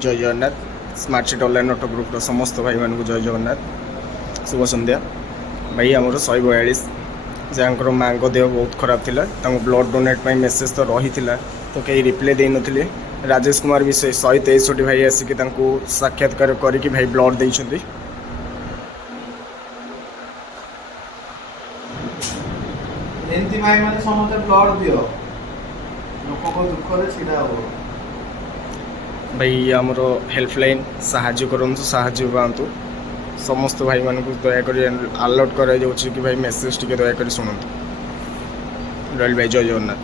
जय Jagannath. Smart city online auto group समस्त भाई मान जय जगन्नाथ। शुभ संध्या भाई। आमर 142 जहाँ माँ देह बहुत खराब थिला, ब्लड डोनेट मेसेज तो रही तो कहीं रिप्लाई दे नथिले। राजेश कुमार विषय 163 भाई आसिक साक्षात्कार करके भाई ब्लड देइछन्ती। एमती भाई माने समस्त ब्लड दियो लोक को दुख रे छिडा हो भाई आमर हेल्पलाइन साहाଯ୍य करंतु, साहाଯ୍य पातु समस्त भाई मान दयाक अलर्ट कर कि भाई मेसेज टी दयाक शुणु। रॉयल भाई जय जगन्नाथ।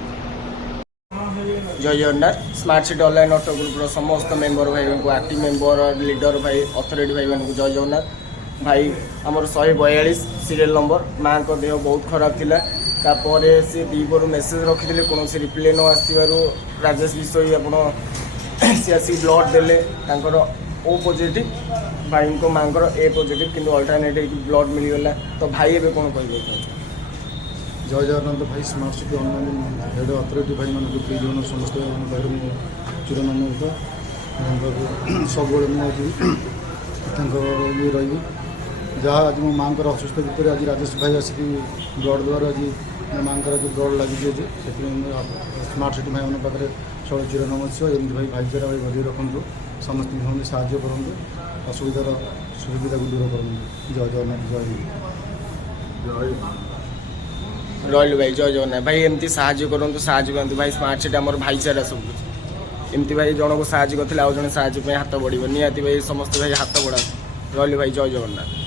जय Jagannath. Smart city online auto group समस्त मेंबर भाई को एक्टिव मेंबर लीडर भाई अथॉरिटी भाई मान जय जगन्नाथ। भाई आमर 142 सीरियल नंबर माँ को देह बहुत खराब थिला। तापर सी दीपर मेसेज रखी कौन रिप्लाई न आसू राजेश विषय आप सी आसिक ब्लड देले ओ पॉजिटिव भाई को माँ ए पॉजिटिव कि अल्टरनेट ब्लड मिलगला। तो भाई एवं कौन कह जय जगन्नाथ भाई। Smart city online head authority भाई मान प्लीज जो समस्त भाई चिरनमित सब ये रही जहाँ आज मो माँ असुस्थ भितर आज राजेश भाई आसिक ब्लड द्वारा आज माँ जो ब्लड लगी से स्मार्ट सिटी भाई मान पाखे सब चिरनमित एमती भाई भाईचारा भाई बजाय रखु समस्त साहाଯ୍य करूँ असुविधार सुविधा को दूर करूँ। जय जगन्नाथ। जय रॉयल भाई जय जगन्नाथ। भाई एमती साहाଯ୍य करूँ, साहाଯ୍य करते भाई। स्मार्ट सिटी आम भाईचारा सब कुछ एमती भाई जन को साहाଯ୍य करते आउ जन साहाଯ୍य हाथ बढ़ निहाती भाई समस्त भाई हाथ बढ़ा। रॉयल भाई जय जगन्नाथ।